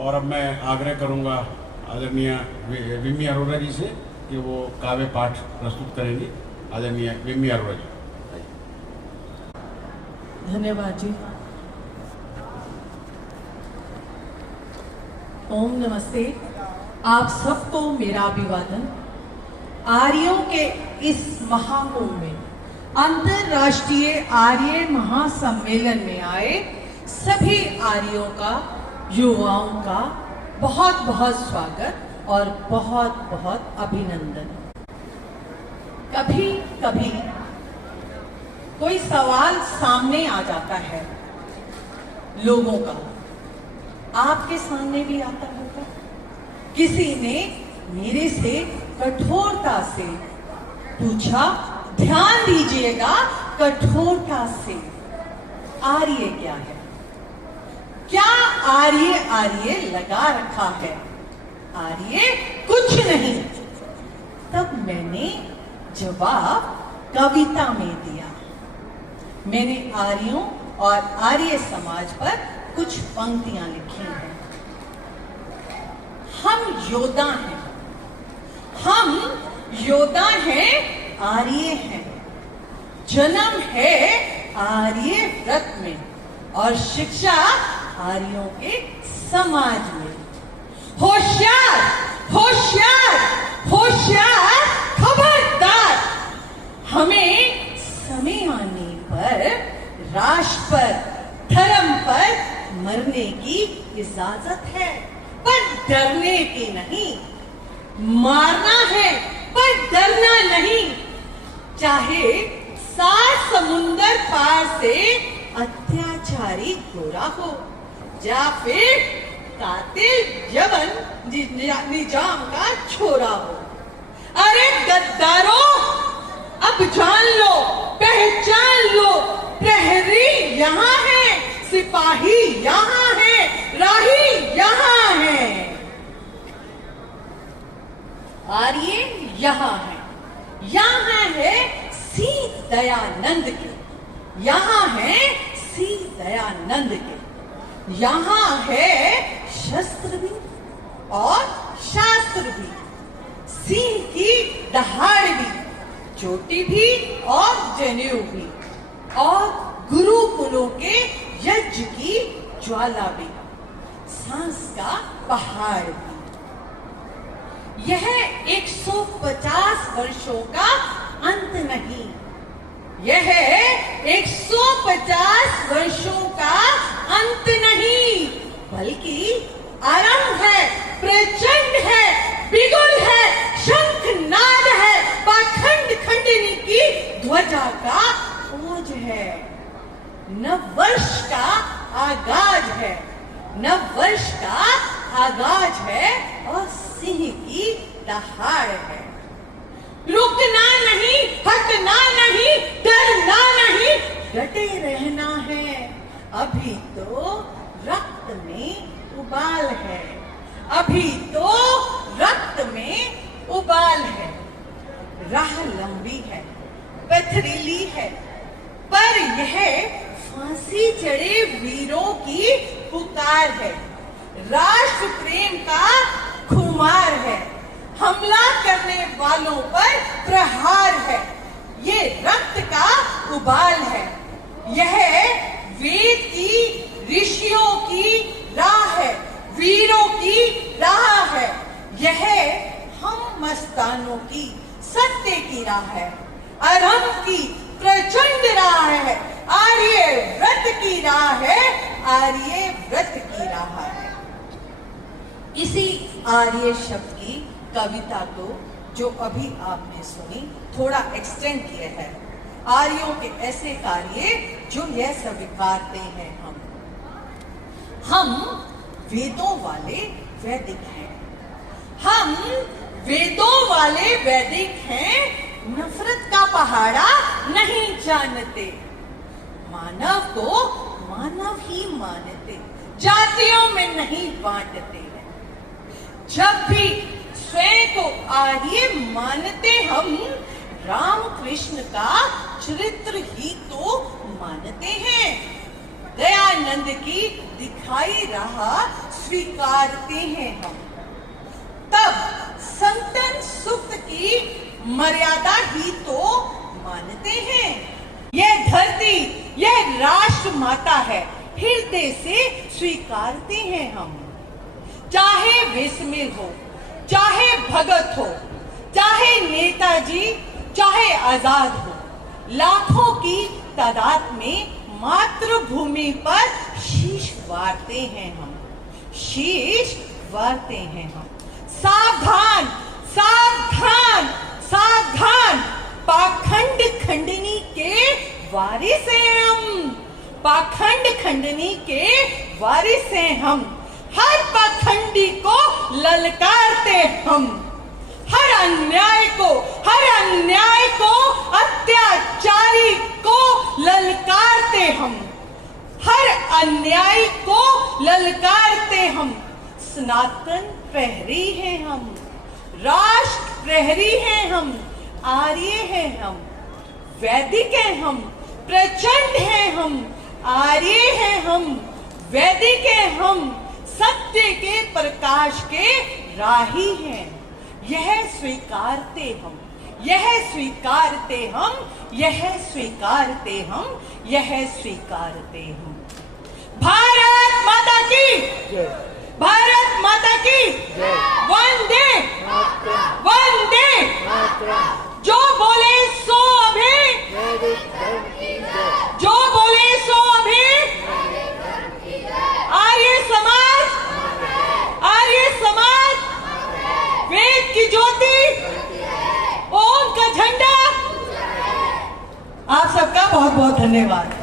और अब मैं आग्रह करूंगा आदरणीय विम्मी अरोड़ा जी से कि वो काव्य पाठ प्रस्तुत करेंगी। आदरणीय विम्मी अरोड़ा जी। धन्यवाद जी। ओम नमस्ते। आप सबको मेरा अभिवादन। आर्यों के इस महाकुंभ में, अंतरराष्ट्रीय आर्य महासम्मेलन में आए सभी आर्यों का, युवाओं का बहुत बहुत स्वागत और बहुत बहुत अभिनंदन। कभी कभी कोई सवाल सामने आ जाता है लोगों का, आपके सामने भी आता होगा। किसी ने मेरे से कठोरता से पूछा, ध्यान दीजिएगा, कठोरता से, आर्य क्या है? क्या आर्य आर्य लगा रखा है? आर्य कुछ नहीं। तब मैंने जवाब कविता में दिया। मैंने आर्यों और आर्य समाज पर कुछ पंक्तियां लिखी हैं। हम योद्धा हैं, हम योद्धा हैं, आर्य हैं। जन्म है आर्य व्रत में और शिक्षा आर्यों के समाज में। होशियार होशियार होशियार, खबरदार, हमें समय आने पर राष्ट्र पर, धर्म पर मरने की इजाजत है, पर डरने की नहीं। मारना है पर डरना नहीं। चाहे 7 समुंदर पार से अत्याचारी गोरा हो या फिर कातिल यवन निजाम का छोरा हो। अरे गद्दारों, अब जान लो, पहचान लो, प्रहरी यहाँ है, सिपाही यहाँ है, राही यहाँ है, आर्य यहाँ है। यहाँ है सी दयानंद के, यहाँ है सी दयानंद के। यहाँ है शस्त्र भी और शास्त्र भी, सिंह की दहाड़ भी, चोटी भी और जनेऊ भी, और गुरुकुलों के यज्ञ की ज्वाला भी, सांस का पहाड़ भी। यह 150 वर्षों का अंत नहीं, यह 150 वर्षों का अंत नहीं, बल्कि आरंभ है, प्रचंड है, बिगुल है, शंखनाद है, पाखंड खंडनी की ध्वजा का ओज है। नववर्ष का आगाज है, नववर्ष का आगाज है और सिंह की दहाड़ है। रुकना नहीं, हटना नहीं, डरना नहीं, डटे रहना है। अभी तो रक्त में उबाल है, अभी तो रक्त में उबाल है। राह लंबी है, पथरीली है, पर यह फांसी चढ़े वीरों की पुकार है। राष्ट्र प्रेम का खुमार है, हमला करने वालों पर प्रहार है। ये रक्त का उबाल है, यह वेद की, ऋषियों की राह है, वीरों की राह है। यह हम मस्तानों की, सत्य की राह है, अरम की प्रचंड राह है, आर्य व्रत की राह है, आर्य व्रत की राह है। इसी आर्य शब्द की कविता को जो अभी आपने सुनी, थोड़ा एक्सटेंड किया है। आर्यों के ऐसे कार्य जो यह स्वीकारते हैं, हम वेदों वाले वैदिक हैं, हम वेदों वाले वैदिक हैं, नफरत का पहाड़ा नहीं जानते, मानव को मानव ही मानते, जातियों में नहीं बांटते हैं। जब भी स्वयं को आर्य मानते हम, राम कृष्ण का चरित्र ही तो मानते हैं। दयानंद की दिखाई रहा स्वीकारते हैं हम। तब संतन सुक्त की मर्यादा ही तो मानते हैं। यह धरती, यह राष्ट्र माता है, हृदय से स्वीकारते हैं हम। चाहे विस्मिल हो, चाहे भगत हो, चाहे नेताजी, चाहे आजाद हो, लाखों की तादाद में मातृभूमि पर शीश वारते हैं हम, शीश वारते हैं हम। सावधान, सावधान, सावधान, पाखंड खंडनी के वारिस हैं हम, पाखंड खंडनी के वारिस हैं हम। हर पाखंडी को ललकारते हम, हर अन्याय को, हर अन्याय को, अत्याचारी को ललकारते हम, हर अन्याय को ललकारते हम। सनातन प्रहरी हैं हम, राष्ट्र प्रहरी हैं हम, आर्य हैं हम, वैदिक हैं हम, प्रचंड हैं हम, आर्य हैं हम, वैदिक हैं हम, सत्य के प्रकाश के राही हैं। यह स्वीकारते हम, यह स्वीकारते हम, यह स्वीकारते हम, यह स्वीकारते हम। भारत माता की जय, भारत माता की जय, वंदे वंदे, जो बोले सो अभी, जो बोले सो अभी, आर्य समाज, आर्य समाज, वेद की ज्योति, ओम का झंडा। आप सबका बहुत बहुत धन्यवाद।